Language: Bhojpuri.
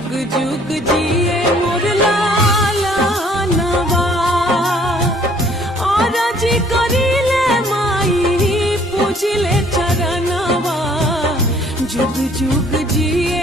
जुग जुग जिए मोर लाला नवा और जी करिले माई पूजिले चरणवा जुग जुग जिए